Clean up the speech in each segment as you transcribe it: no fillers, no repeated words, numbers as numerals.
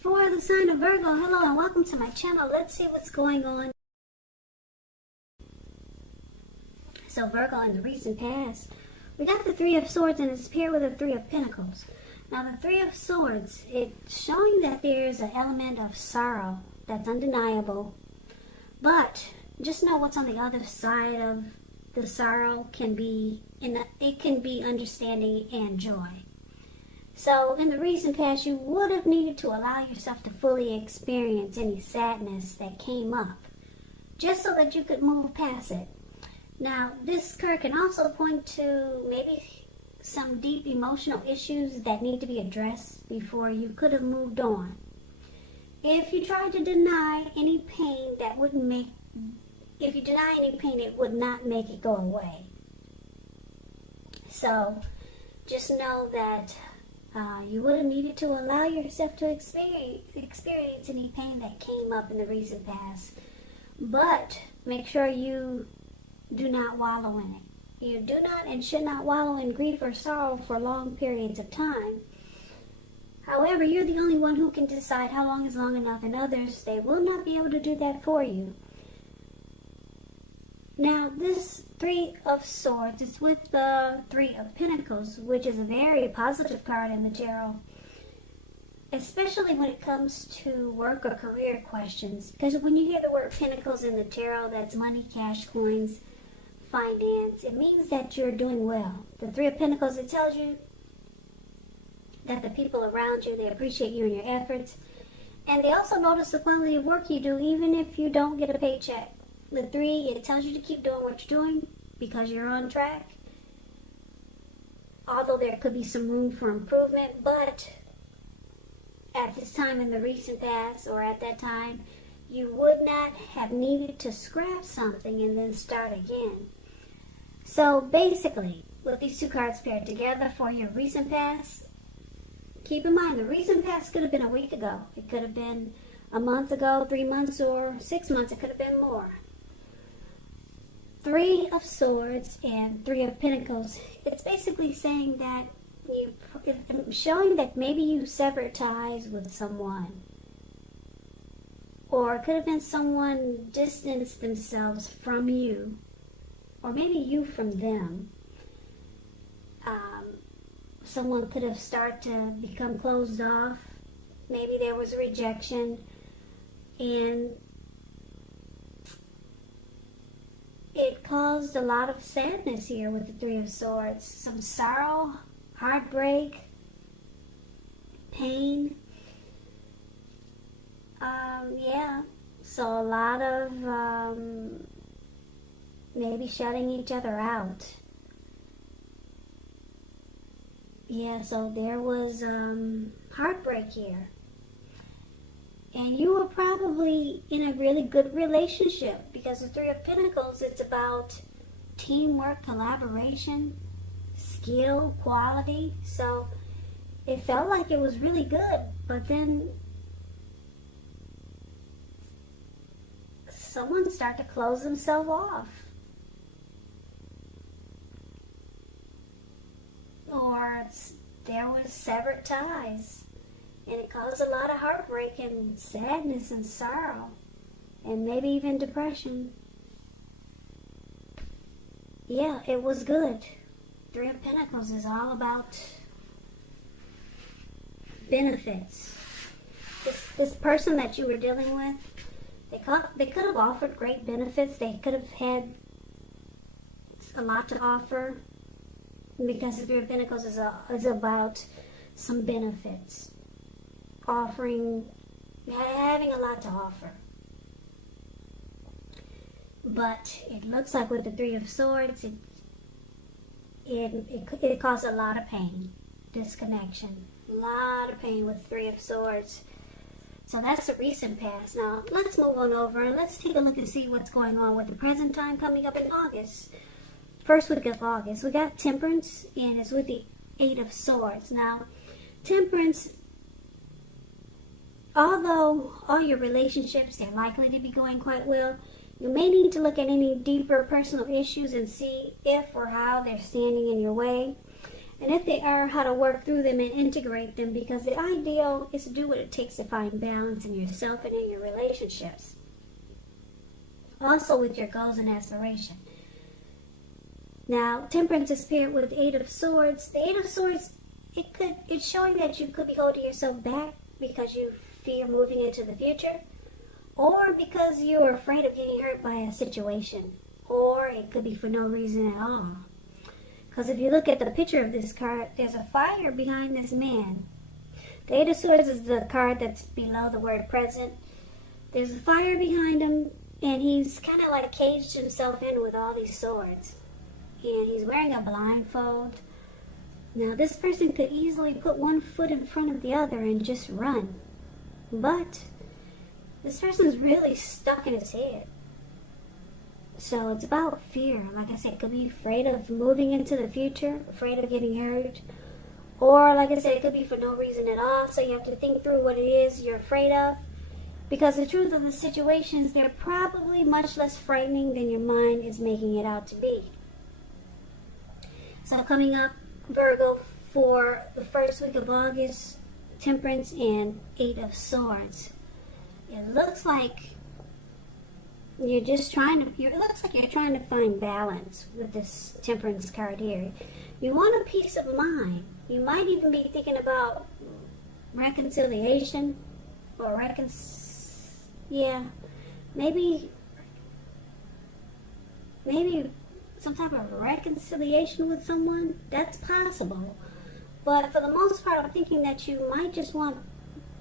For the sign of Virgo, hello and welcome to my channel. Let's see what's going on. So Virgo, in the recent past, we got the Three of Swords and it's paired with the Three of Pentacles. Now the Three of Swords, it's showing that there's an element of sorrow that's undeniable. But just know what's on the other side of the sorrow can be understanding and joy. So in the recent past, you would have needed to allow yourself to fully experience any sadness that came up, just so that you could move past it. Now, this card can also point to maybe some deep emotional issues that need to be addressed before you could have moved on. If you tried to deny any pain, it would not make it go away. So just know that you would have needed to allow yourself to experience any pain that came up in the recent past. But make sure you do not wallow in it. You do not and should not wallow in grief or sorrow for long periods of time. However, you're the only one who can decide how long is long enough, and others, they will not be able to do that for you. Now, this Three of Swords is with the Three of Pentacles, which is a very positive card in the tarot, especially when it comes to work or career questions. Because when you hear the word Pentacles in the tarot, that's money, cash, coins, finance. It means that you're doing well. The Three of Pentacles, it tells you that the people around you, they appreciate you and your efforts. And they also notice the quality of work you do, even if you don't get a paycheck. The Three, it tells you to keep doing what you're doing because you're on track. Although there could be some room for improvement, but at this time in the recent past, or at that time, you would not have needed to scrap something and then start again. So basically, with these two cards paired together for your recent past, keep in mind the recent past could have been a week ago. It could have been a month ago, 3 months, or 6 months. It could have been more. Three of Swords and Three of Pentacles. It's basically saying that showing that maybe you severed ties with someone. Or it could have been someone distanced themselves from you. Or maybe you from them. Someone could have started to become closed off. Maybe there was rejection. And it caused a lot of sadness here with the Three of Swords. Some sorrow, heartbreak, pain. So a lot of maybe shutting each other out. So there was heartbreak here. And you were probably in a really good relationship, because the Three of Pentacles, it's about teamwork, collaboration, skill, quality. So it felt like it was really good, but then someone started to close themselves off. Or there was severed ties. And it caused a lot of heartbreak and sadness and sorrow. And maybe even depression. It was good. Three of Pentacles is all about benefits. This person that you were dealing with, they could have offered great benefits. They could have had a lot to offer. Because the Three of Pentacles is about some benefits. Having a lot to offer. But it looks like with the Three of Swords, it caused a lot of pain, disconnection, a lot of pain with Three of Swords. So that's the recent past. Now let's move on over and let's take a look and see what's going on with the present time coming up in August. First week of August, we got Temperance, and it's with the Eight of Swords. Now, Temperance, although all your relationships, they're likely to be going quite well, you may need to look at any deeper personal issues and see if or how they're standing in your way. And if they are, how to work through them and integrate them, because the ideal is to do what it takes to find balance in yourself and in your relationships. Also with your goals and aspiration. Now, Temperance is paired with the Eight of Swords. The Eight of Swords, it's showing that you could be holding yourself back because you fear moving into the future, or because you're afraid of getting hurt by a situation, or it could be for no reason at all. Because if you look at the picture of this card, there's a fire behind this man. The Eight of Swords is the card that's below the word present. There's a fire behind him, and he's kind of like caged himself in with all these swords. And he's wearing a blindfold. Now, this person could easily put one foot in front of the other and just run. But this person's really stuck in his head. So it's about fear. Like I said, it could be afraid of moving into the future, afraid of getting hurt. Or, like I said, it could be for no reason at all. So you have to think through what it is you're afraid of. Because the truth of the situations, they're probably much less frightening than your mind is making it out to be. So coming up, Virgo, for the first week of August, Temperance and Eight of Swords. It looks like you're just trying to, it looks like you're trying to find balance with this Temperance card here. You want a peace of mind. You might even be thinking about reconciliation or maybe some type of reconciliation with someone. That's possible. But for the most part, I'm thinking that you might just want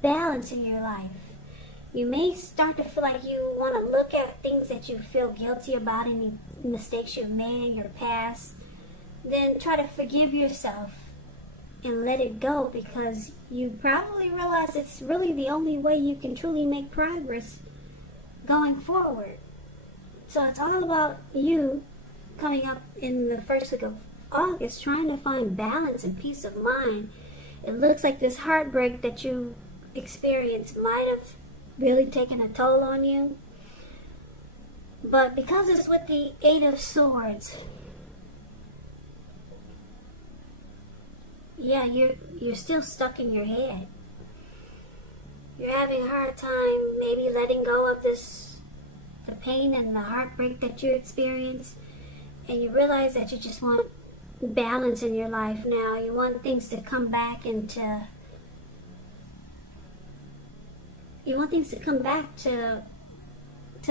balance in your life. You may start to feel like you want to look at things that you feel guilty about, any mistakes you've made in your past. Then try to forgive yourself and let it go, because you probably realize it's really the only way you can truly make progress going forward. So it's all about you coming up in the first week of August, trying to find balance and peace of mind. It looks like this heartbreak that you experienced might have really taken a toll on you. But because it's with the Eight of Swords, yeah, you're still stuck in your head. You're having a hard time maybe letting go of the pain and the heartbreak that you experienced, and you realize that you just want balance in your life now. You want things to come back to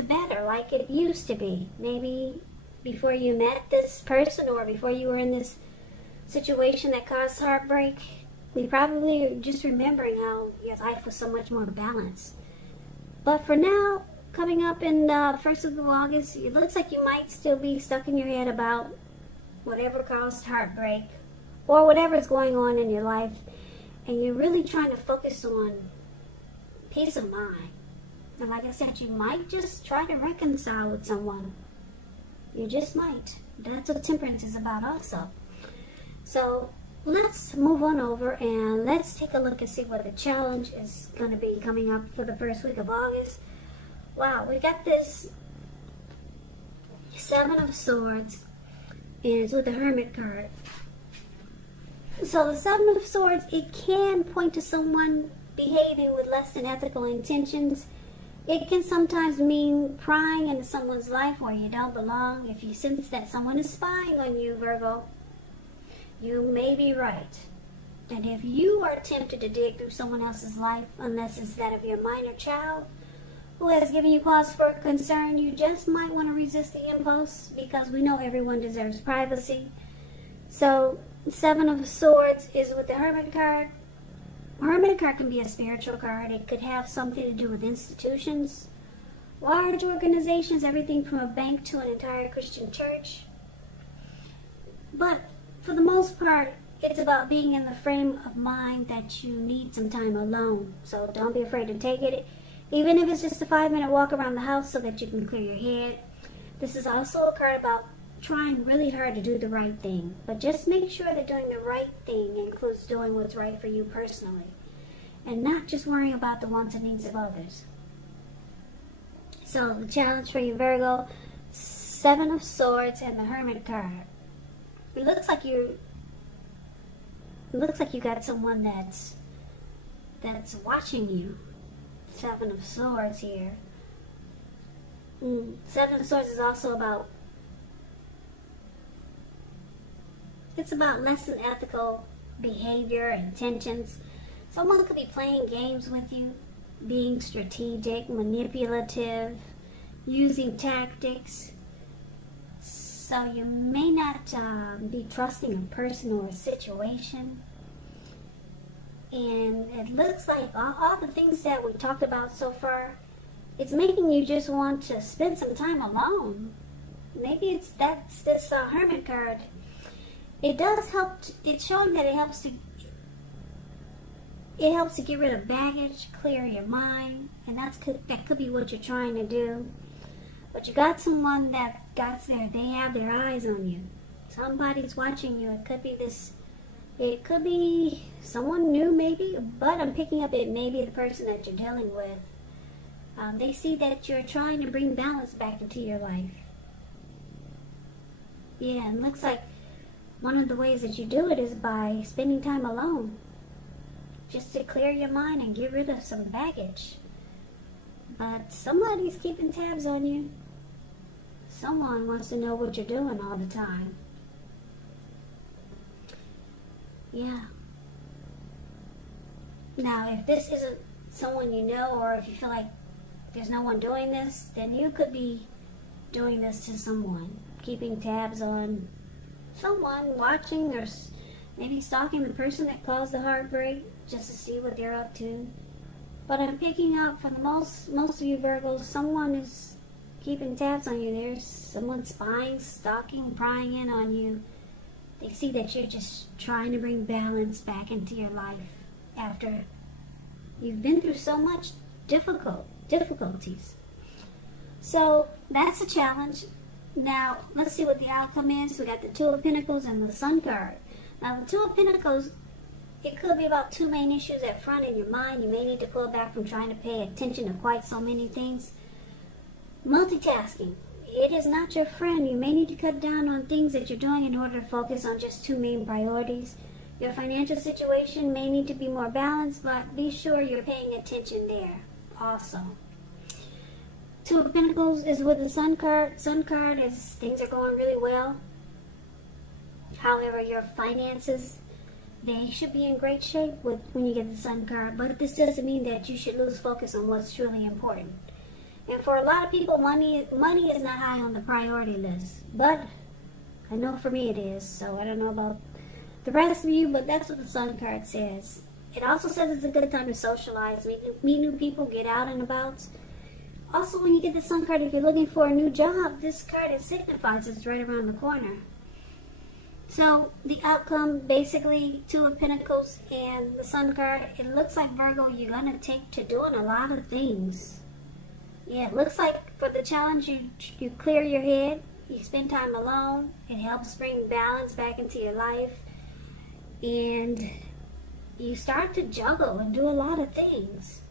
better, like it used to be. Maybe before you met this person, or before you were in this situation that caused heartbreak, you probably are just remembering how your life was so much more balanced. But for now, coming up in the first week of August, it looks like you might still be stuck in your head about whatever caused heartbreak or whatever's going on in your life, and you're really trying to focus on peace of mind. And like I said, you might just try to reconcile with someone. You just might. That's what Temperance is about also. So let's move on over and let's take a look and see what the challenge is going to be coming up for the first week of August. Wow, we got this Seven of Swords, and it's with the Hermit card. So the Seven of Swords, it can point to someone behaving with less than ethical intentions. It can sometimes mean prying into someone's life where you don't belong. If you sense that someone is spying on you, Virgo, you may be right. And if you are tempted to dig through someone else's life, unless it's that of your minor child who has given you cause for concern, you just might want to resist the impulse, because we know everyone deserves privacy. So, Seven of Swords is with the Hermit card. A Hermit card can be a spiritual card. It could have something to do with institutions, large organizations, everything from a bank to an entire Christian church. But for the most part, it's about being in the frame of mind that you need some time alone. So don't be afraid to take it, even if it's just a 5-minute walk around the house so that you can clear your head. This is also a card about trying really hard to do the right thing. But just make sure that doing the right thing includes doing what's right for you personally, and not just worrying about the wants and needs of others. So the challenge for you, Virgo, Seven of Swords and the Hermit card. It looks like you're it looks like you got someone that's watching you. Seven of Swords here. Seven of Swords is also about, it's about less than ethical behavior and intentions. Someone could be playing games with you, being strategic, manipulative, using tactics. So you may not be trusting a person or a situation. And it looks like all the things that we talked about so far, it's making you just want to spend some time alone. Maybe that's this Hermit card. It does help. It's showing that it helps to get rid of baggage, clear your mind, and that could be what you're trying to do. But you got someone that got there. They have their eyes on you. Somebody's watching you. It could be someone new, maybe, but I'm picking up it may be the person that you're dealing with. They see that you're trying to bring balance back into your life. Yeah, and looks like one of the ways that you do it is by spending time alone. Just to clear your mind and get rid of some baggage. But somebody's keeping tabs on you. Someone wants to know what you're doing all the time. Yeah. Now, if this isn't someone you know, or if you feel like there's no one doing this, then you could be doing this to someone. Keeping tabs on someone, watching, or maybe stalking the person that caused the heartbreak, just to see what they're up to. But I'm picking up for the most of you Virgos, someone is keeping tabs on you. There's someone spying, stalking, prying in on you. They see that you're just trying to bring balance back into your life after you've been through so much difficulties. So that's a challenge. Now let's see what the outcome is. We got the Two of Pentacles and the Sun card. Now the Two of Pentacles, it could be about two main issues at front in your mind. You may need to pull back from trying to pay attention to quite so many things. Multitasking. It is not your friend. You may need to cut down on things that you're doing in order to focus on just two main priorities. Your financial situation may need to be more balanced, but be sure you're paying attention there also. Two of Pentacles is with the Sun card. Sun card is things are going really well. However, your finances, they should be in great shape when you get the Sun card, but this doesn't mean that you should lose focus on what's truly important. And for a lot of people, money is not high on the priority list. But I know for me it is, so I don't know about the rest of you, but that's what the Sun card says. It also says it's a good time to socialize, meet new people, get out and about. Also, when you get the Sun card, if you're looking for a new job, this card, it signifies it's right around the corner. So the outcome, basically, Two of Pentacles and the Sun card, it looks like, Virgo, you're going to take to doing a lot of things. Yeah, it looks like for the challenge, you clear your head, you spend time alone, it helps bring balance back into your life, and you start to juggle and do a lot of things.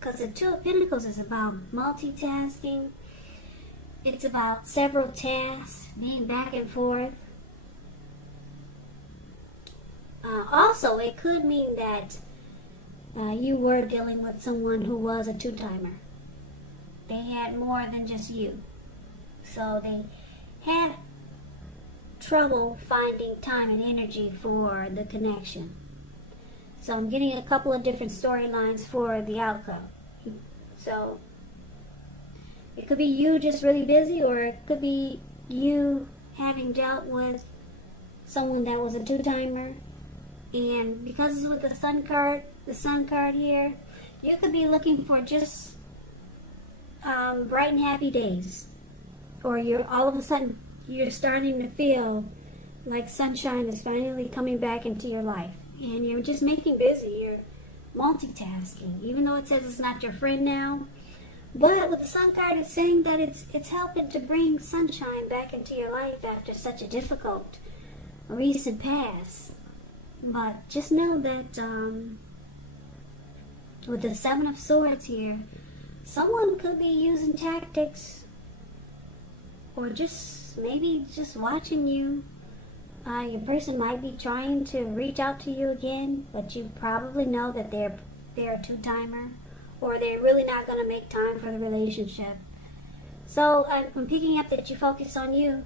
Because the Two of Pentacles is about multitasking, it's about several tasks, being back and forth. Also, it could mean that you were dealing with someone who was a two-timer. They had more than just you. So they had trouble finding time and energy for the connection. So I'm getting a couple of different storylines for the outcome. So it could be you just really busy, or it could be you having dealt with someone that was a two-timer. And because it's with the Sun card here, you could be looking for just bright and happy days, or you're all of a sudden you're starting to feel like sunshine is finally coming back into your life, and you're just making busy. You're multitasking, even though it says it's not your friend now. But with the Sun card, it's saying that it's helping to bring sunshine back into your life after such a difficult recent past. But just know that with the Seven of Swords here, someone could be using tactics, or just maybe just watching you Your person might be trying to reach out to you again, but you probably know that they're a two-timer, or they're really not going to make time for the relationship. So I'm picking up that you focus on you.